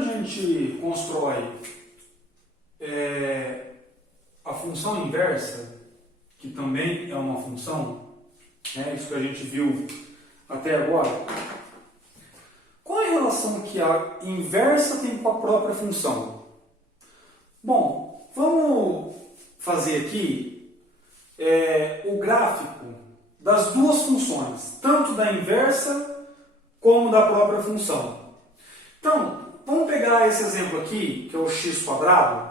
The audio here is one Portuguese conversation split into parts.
a gente constrói a função inversa, que também é uma função, isso que a gente viu até agora, qual é a relação que a inversa tem com a própria função? Bom, vamos fazer aqui o gráfico das duas funções, tanto da inversa como da própria função. Então, vamos pegar esse exemplo aqui, que é o x²,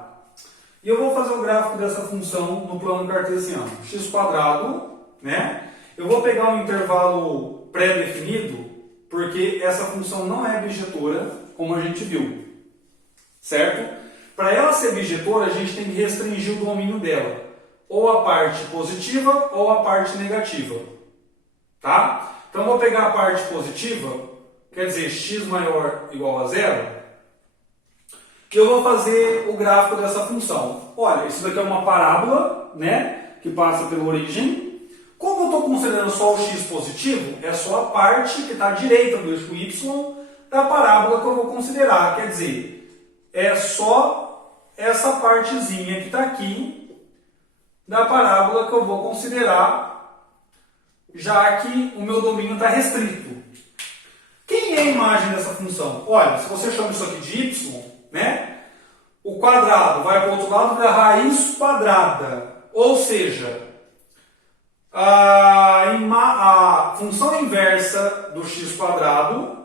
e eu vou fazer o gráfico dessa função no plano cartesiano. x², eu vou pegar um intervalo pré-definido, porque essa função não é bijetora, como a gente viu, certo? Para ela ser bijetora, a gente tem que restringir o domínio dela, ou a parte positiva ou a parte negativa, tá? Então, eu vou pegar a parte positiva, quer dizer, x maior ou igual a zero, e eu vou fazer o gráfico dessa função. Olha, isso daqui é uma parábola, que passa pela origem. Como eu estou considerando só o x positivo, é só a parte que está à direita do eixo y da parábola que eu vou considerar. Quer dizer, é só essa partezinha que está aqui da parábola que eu vou considerar, já que o meu domínio está restrito. Quem é a imagem dessa função? Olha, se você chama isso aqui de y, o quadrado vai para o outro lado da raiz quadrada. Ou seja, a função inversa do x²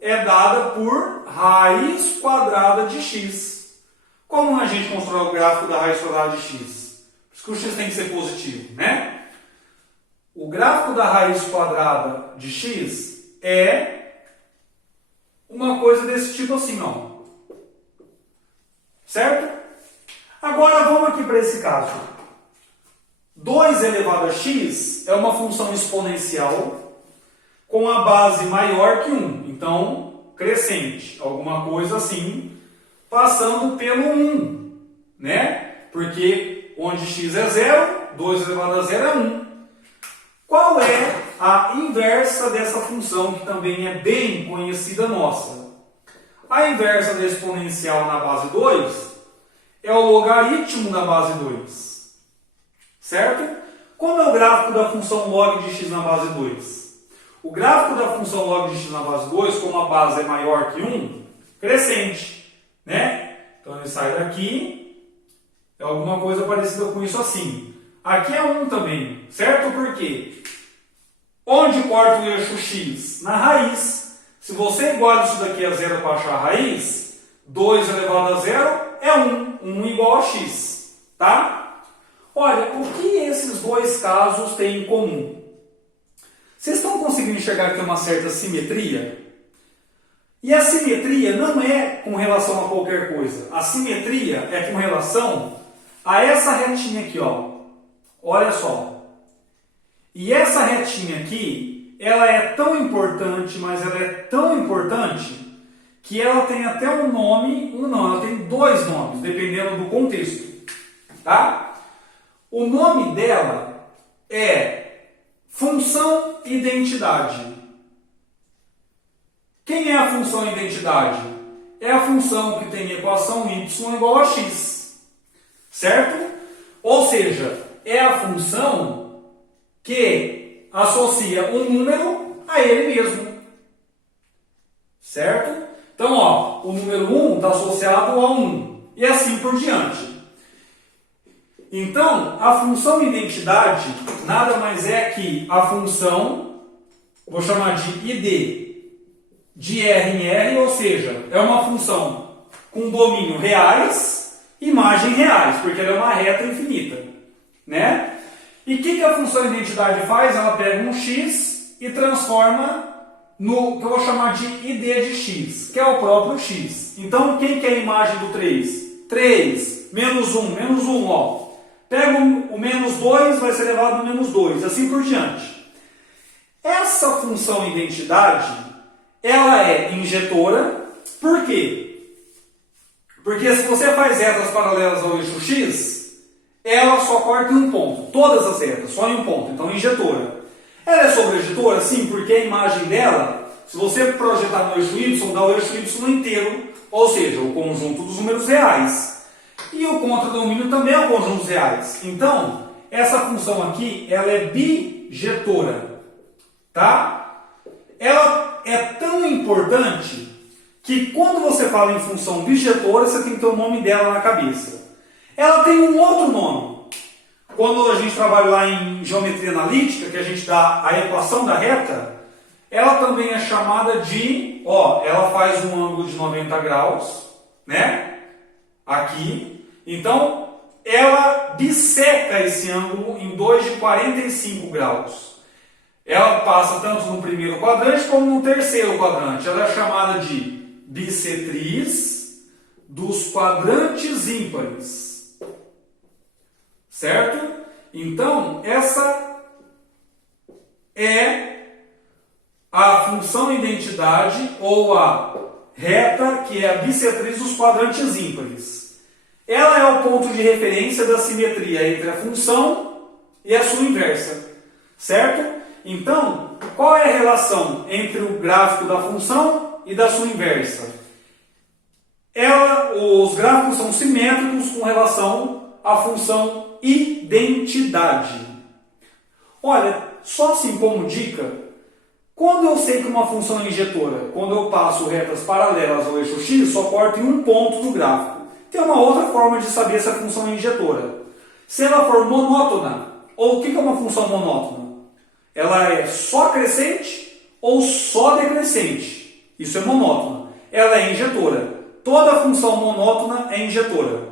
é dada por raiz quadrada de x. Como a gente constrói o gráfico da raiz quadrada de x? Por isso que o x tem que ser positivo, O gráfico da raiz quadrada de x é uma coisa desse tipo assim, ó. Certo? Agora vamos aqui para esse caso. 2 elevado a x é uma função exponencial com a base maior que 1. Então, crescente. Alguma coisa assim, passando pelo 1. Porque onde x é 0, 2 elevado a 0 é 1. Qual é a inversa dessa função, que também é bem conhecida nossa? A inversa da exponencial na base 2 é o logaritmo da base 2. Certo? Como é o gráfico da função log de x na base 2? O gráfico da função log de x na base 2, como a base é maior que 1, crescente. Então ele sai daqui, é alguma coisa parecida com isso assim. Aqui é 1 também, certo? Por quê? Onde corta o eixo x? Na raiz. Se você iguala isso daqui a zero para achar a raiz, 2 elevado a zero é 1. 1 igual a x. Tá? Olha, o que esses dois casos têm em comum? Vocês estão conseguindo enxergar que tem uma certa simetria? E a simetria não é com relação a qualquer coisa. A simetria é com relação a essa retinha aqui, ó. Olha só. E essa retinha aqui, ela é tão importante, mas ela é tão importante que ela tem até um nome, ela tem 2 nomes, dependendo do contexto. Tá? O nome dela é função identidade. Quem é a função identidade? É a função que tem equação y igual a x. Certo? Ou seja, é a função que associa um número a ele mesmo. Certo? Então, o número 1 está associado a 1. E assim por diante. Então, a função identidade nada mais é que a função, vou chamar de ID, de R em R, ou seja, é uma função com domínio reais e margem reais, porque ela é uma reta infinita. E o que a função identidade faz? Ela pega um x e transforma no que eu vou chamar de ID de x, que é o próprio x. Então, quem que é a imagem do 3? 3, menos 1, ó. Pega o menos 2, vai ser elevado no menos 2, assim por diante. Essa função identidade, ela é injetora. Por quê? Porque se você faz retas paralelas ao eixo x, ela só corta em um ponto. Todas as retas, só em um ponto. Então, injetora. Ela é sobrejetora? Sim, porque a imagem dela se você projetar no eixo y, dá o eixo y inteiro, ou seja, o conjunto dos números reais. E o contradomínio também é o conjunto dos reais. Então, essa função aqui, ela é bijetora, tá? Ela é tão importante que quando você fala em função bijetora, você tem que ter o nome dela na cabeça. Ela tem um outro nome. Quando a gente trabalha lá em geometria analítica, que a gente dá a equação da reta, ela também é chamada de, ela faz um ângulo de 90 graus, né? Aqui. Então, ela bisseca esse ângulo em dois de 45 graus. Ela passa tanto no primeiro quadrante como no terceiro quadrante. Ela é chamada de bissetriz dos quadrantes ímpares. Certo? Então, essa é a função identidade ou a reta que é a bissetriz dos quadrantes ímpares. Ela é o ponto de referência da simetria entre a função e a sua inversa. Certo? Então, qual é a relação entre o gráfico da função e da sua inversa? Os gráficos são simétricos com relação à função identidade. Olha, só assim como dica, quando eu sei que uma função é injetora, quando eu passo retas paralelas ao eixo x, só corto em um ponto do gráfico. Tem uma outra forma de saber se a função é injetora. Se ela for monótona, ou o que é uma função monótona? Ela é só crescente ou só decrescente. Isso é monótona. Ela é injetora. Toda função monótona é injetora.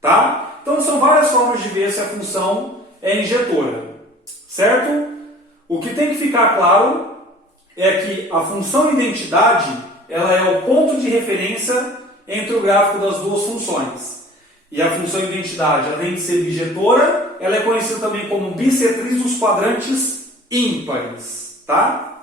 Tá? Então, são várias formas de ver se a função é injetora, certo? O que tem que ficar claro é que a função identidade ela é o ponto de referência entre o gráfico das duas funções. E a função identidade, além de ser bijetora, ela é conhecida também como bissetriz dos quadrantes ímpares, tá?